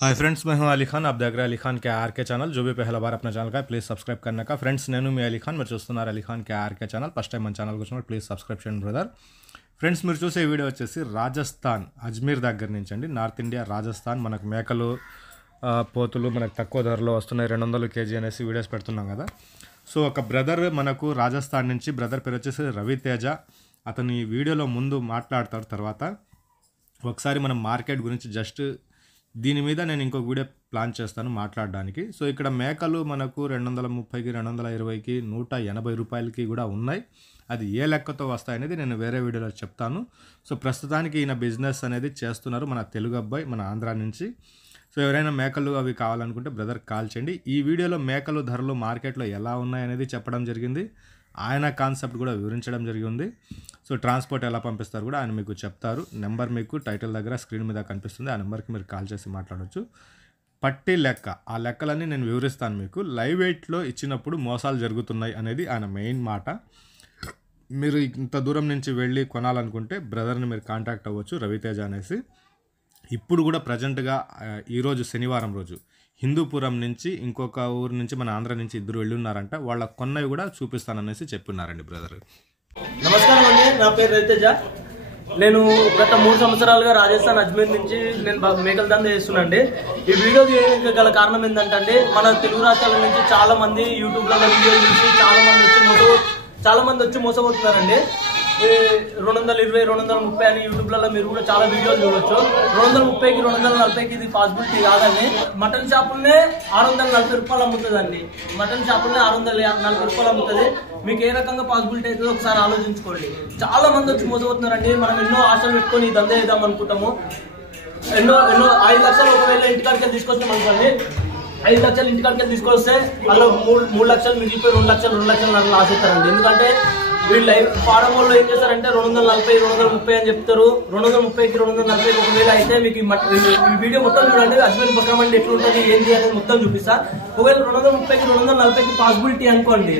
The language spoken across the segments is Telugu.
हाय फ्रेंड्स, मैं हूं अली खान। आप देख रहे हैं अली खान के आर के चैनल। जो भी पहला बार अपना ఛానల్ का प्लीज़ सब्सक्రైబ్ करने का। ఫ్రెండ్స్, నేను మీ అలీ ఖాన్, మీరు చూస్తున్నారు అలీ ఖాన్ కే ఆర్కే ఛానల్। ఫస్ట్ టైం మన ఛానల్కి వచ్చినప్పుడు ప్లీజ్ సబ్స్క్రైబ్ చేయండి బ్రదర్. ఫ్రెండ్స్, మీరు చూసే వీడియో వచ్చేసి రాజస్థాన్ అజ్మీర్ దగ్గర నుంచి అండి. నార్త్ ఇండియా రాజస్థాన్ మనకు మేకలు పోతులు మనకు తక్కువ ధరలో వస్తున్నాయి, 200 kg అనేసి వీడియోస్ పెడుతున్నాం కదా. సో ఒక బ్రదర్ మనకు రాజస్థాన్ నుంచి, బ్రదర్ పేరు వచ్చేసి రవితేజ. అతను ఈ వీడియోలో ముందు మాట్లాడతారు, తర్వాత ఒకసారి మనం మార్కెట్ గురించి జస్ట్ దీని మీద నేను ఇంకొక వీడియో ప్లాన్ చేస్తాను మాట్లాడడానికి. సో ఇక్కడ మేకలు మనకు 230కి, 220కి, 180 రూపాయలకి కూడా ఉన్నాయి. అది ఏ లెక్కతో వస్తాయనేది నేను వేరే వీడియోలో చెప్తాను. సో ప్రస్తుతానికి ఈయన బిజినెస్ అనేది చేస్తున్నారు, మన తెలుగు అబ్బాయి, మన ఆంధ్రా నుంచి. సో ఎవరైనా మేకలు అవి కావాలనుకుంటే బ్రదర్ కాల్ చేయండి. ఈ వీడియోలో మేకలు ధరలు మార్కెట్లో ఎలా ఉన్నాయనేది చెప్పడం జరిగింది. ఆయన కాన్సెప్ట్ కూడా వివరించడం జరిగింది. సో ట్రాన్స్పోర్ట్ ఎలా పంపిస్తారు కూడా ఆయన మీకు చెప్తారు. నెంబర్ మీకు టైటిల్ దగ్గర స్క్రీన్ మీద కనిపిస్తుంది. ఆ నెంబర్కి మీరు కాల్ చేసి మాట్లాడవచ్చు. పట్టి లెక్క, ఆ లెక్కలన్నీ నేను వివరిస్తాను మీకు. లైవ్ వెయిట్లో ఇచ్చినప్పుడు మోసాలు జరుగుతున్నాయి అనేది ఆయన మెయిన్ మాట. మీరు ఇంత దూరం నుంచి వెళ్ళి కొనాలనుకుంటే బ్రదర్ని మీరు కాంటాక్ట్ అవ్వచ్చు, రవితేజ అనేసి. ఇప్పుడు కూడా ప్రజెంట్గా ఈరోజు శనివారం రోజు హిందూపురం నుంచి ఇంకొక ఊరు నుంచి మన ఆంధ్ర నుంచి ఇద్దరు వెళ్ళి ఉన్నారంట. వాళ్ళ కొన్నవి కూడా చూపిస్తాననేసి చెప్పున్నారండి బ్రదర్. నమస్కారం అండి, నా పేరు రవితేజ. నేను గత 3 సంవత్సరాలుగా రాజస్థాన్ అజ్మీర్ నుంచి నేను మేకల దందా చేస్తున్నాండి. ఈ వీడియో తీయడానికి గల కారణం ఏంటంటే మన తెలుగు రాష్ట్రాల నుంచి చాలా మంది యూట్యూబ్లలో వీడియోలు చూసి చాలా మంది వచ్చి మోసపోతున్నారండి. 220, 230 అని యూట్యూబ్లలో మీరు కూడా చాలా వీడియోలు చూడొచ్చు. 230కి, 240కి ఇది పాసిబిలిటీ కాదండి. మటన్ షాపులనే 640 రూపాయలు అమ్ముతుందండి. మటన్ షాపులనే 640 రూపాయలు అమ్ముతుంది. మీకు ఏ రకంగా పాసిబిలిటీ అవుతుందో ఒకసారి ఆలోచించుకోండి. చాలా మంది వచ్చి మోసపోతున్నారండి. మనం ఎన్నో ఆశలు పెట్టుకొని దందా చేద్దాం అనుకుంటాము. ఎన్నో 5 లక్షలు ఒకవేళ ఇంటికాడికి తీసుకొచ్చాం అనుకోండి. 5 లక్షలు ఇంటికాడికి తీసుకొస్తే అందులో 3 లక్షలు మిగిలిపోయి 2 లక్షలు లాస్ అవుతారండి. ఎందుకంటే వీళ్ళు ఫారం వాళ్ళు ఏం చేస్తారంటే 240, 230 అని చెప్తారు. 230కి, 240 ఒకవేళ అయితే మీకు ఈ వీడియో మొత్తం చూడండి. అజ్మీర్ బక్రా మండి ఎట్లుంటుంది ఏంటి అనేది మొత్తం చూపిస్తా. ఒకవేళ 230కి, 240కి పాసిబిలిటీ అనుకోండి.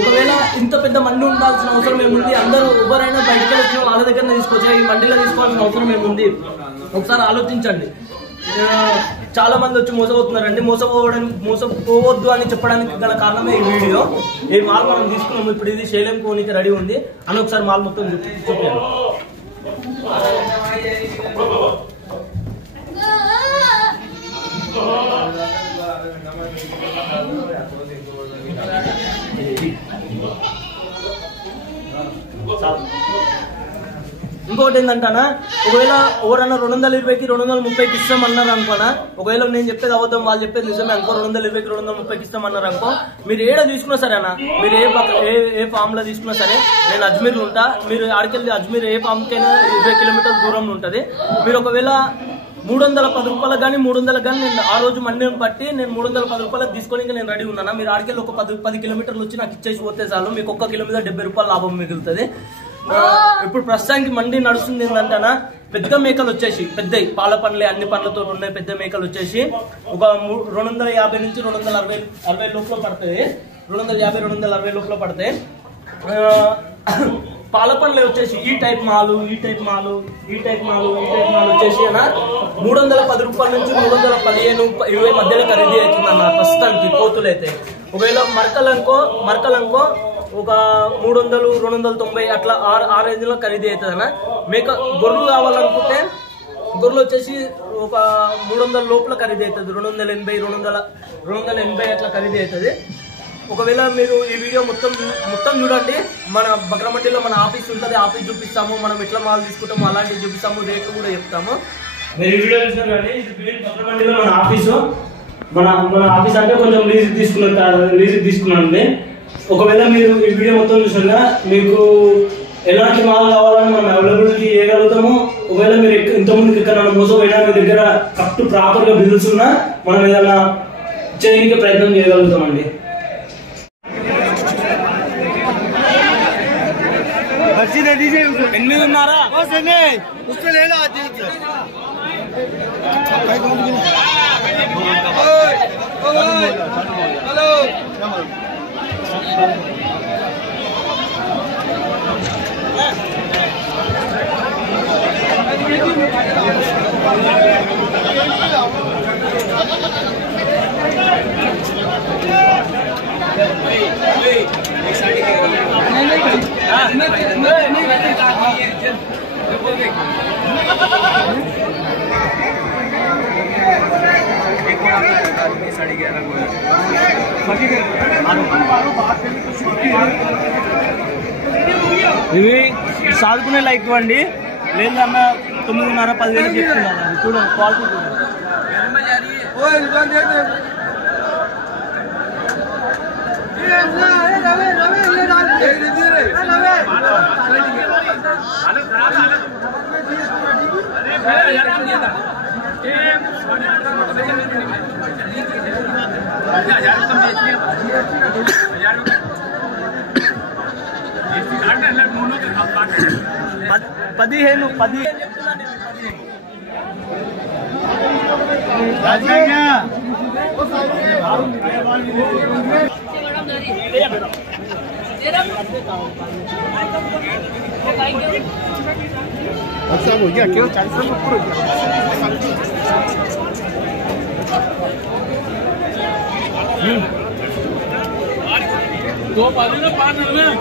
ఒకవేళ ఇంత పెద్ద మండి ఉండాల్సిన అవసరం ఏముంది? అందరూ ఎవరైనా బయటకు వచ్చిన వాళ్ళ దగ్గర తీసుకొచ్చా, ఈ మండీలో తీసుకోవాల్సిన అవసరం ఏముంది? ఒకసారి ఆలోచించండి. చాలా మంది వచ్చి మోసపోతున్నారండి. మోసపోవద్దు అని చెప్పడానికి గల కారణమే ఈ వీడియో. ఈ మాల్ మనం తీసుకున్నాము. ఇప్పుడు ఇది శైలం కోనికి రెడీ ఉంది అని ఒకసారి మాల్ మొత్తం చూపాను. ఇంకోటి ఏంటంటానా, ఒకవేళ ఎవరన్నా 220కి, 230కి ఇస్తామన్నారు అనుకోనా, ఒకవేళ నేను చెప్పేది అబద్ధం, వాళ్ళు చెప్పేది నిజమే అనుకో, 220కి, 230కి ఇస్తామన్నారు అనుకో, మీరు ఏడ తీసుకున్నా సరే అన్న, మీరు ఏ ఫామ్ లో తీసుకున్నా సరే, నేను అజ్మీర్లో ఉంటా. మీరు ఆడికెళ్ళి అజ్మీర్ ఏ ఫామ్కైనా 20 కిలోమీటర్ల దూరంలో ఉంటుంది. మీరు ఒకవేళ 310 రూపాయలకు కానీ 300లకు కానీ నేను ఆ రోజు మండిని బట్టి నేను 310 రూపాయలకు తీసుకొని నేను రెడీ ఉన్నాను. మీరు ఆడికెళ్ళి ఒక 10 కిలోమీటర్లు వచ్చి నాకు ఇచ్చేసి పోతే చాలు. మీకు 1 కిలోమీటర్ 70 రూపాయలు లాభం మిగులుతుంది. ఇప్పుడు ప్రస్తుతానికి మండి నడుస్తుంది ఏంటంటే, పెద్ద మేకలు వచ్చేసి పెద్దవి పాల పండ్లే అన్ని పండ్లతో ఉన్నాయి. పెద్ద మేకలు వచ్చేసి ఒక 250 నుంచి 260 లోపల పడతాయి. 250, 260 లోపల పడతాయి. పాల పండ్లు వచ్చేసి ఈ టైప్ మాలు వచ్చేసి అన్న 310 రూపాయల నుంచి 315, 20 మధ్యలో ఖరీదు అవుతుంది అన్న ప్రస్తుతానికి పోతులు అయితే. ఒకవేళ మరకలనుకో ఒక 300, 290 అట్లా ఆ రేంజ్ లో ఖరీదు అవుతుంది అన్న. మేక గొర్రెలు కావాలనుకుంటే గొర్రెలు వచ్చేసి ఒక 300 లోపల ఖరీదు అవుతుంది. 280 అట్లా ఖరీదు అవుతుంది. ఒకవేళ మీరు ఈ వీడియో మొత్తం చూడండి. మన బక్రా మండీలో మన ఆఫీస్ ఉంటుంది, ఆఫీస్ చూపిస్తాము, మనం ఎట్లా మాల్ తీసుకుంటాము అలాంటివి చూపిస్తాము, రేట్లు కూడా చెప్తాము. మీరు ఈ వీడియో చూసారండి. ఇది బక్రా మండీలో మన ఆఫీసు. మన ఆఫీస్ అంటే కొంచెం లీజ్ తీసుకున్నాండి. ఒకవేళ మీరు ఈ వీడియో మొత్తం చూసారా, మీకు ఎలాంటి మాల్ కావాలని మనం అవైలబిలిటీ చేయగలుగుతాము. ఒకవేళ మీరు ఇంతకుముందుకు ఇక్కడ మోసపోయినా మీ దగ్గర కరెక్ట్ ప్రాపర్గా బిల్స్ ఉన్నా మనం ఏదైనా చేయడానికి ప్రయత్నం చేయగలుగుతామండి. ఎనిమిది ఉన్నారా? ఇవి సాదుకునే లైక్ ఇవ్వండి, లేదన్నా 9:30 10,000 చెప్తున్నాను. చూడండి క్వాలిటీ చూడండి. పదిహేను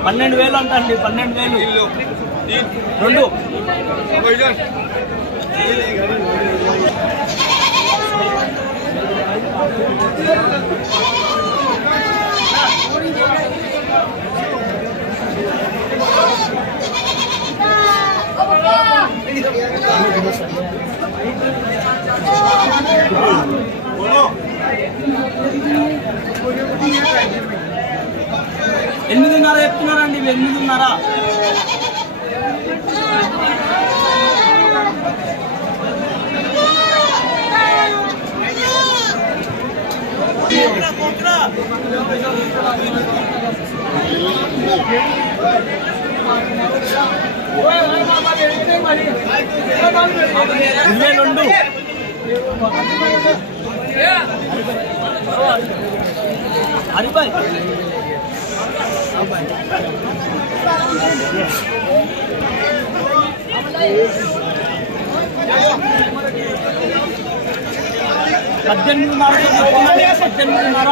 పన్నెండు వేలు అంటండి. 12,000 రెండు. ఎనిమిదిన్నర చెప్తున్నారండి. 8:30. రెండు. హరిబాయ్ పద్దెనిమిదిన్నర.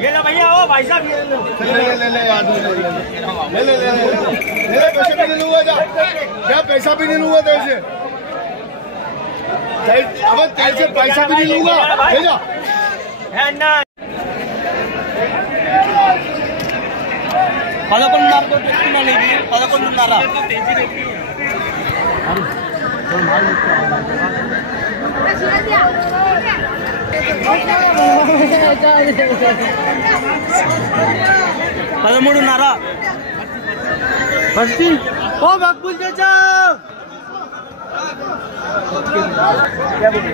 ये लो भैया, ओ भाई साहब ये लो। ले यार, ले पैसे भी नहीं लूंगा क्या? पैसा भी नहीं लूंगा तेरे से। अब तेरे से पैसा भी नहीं लूंगा, ले जा। है ना 11:30 को చెప్తున్నాను. ఇది 11:30. $13.5 बस्ती ओ मकबूल चाचा क्या बोल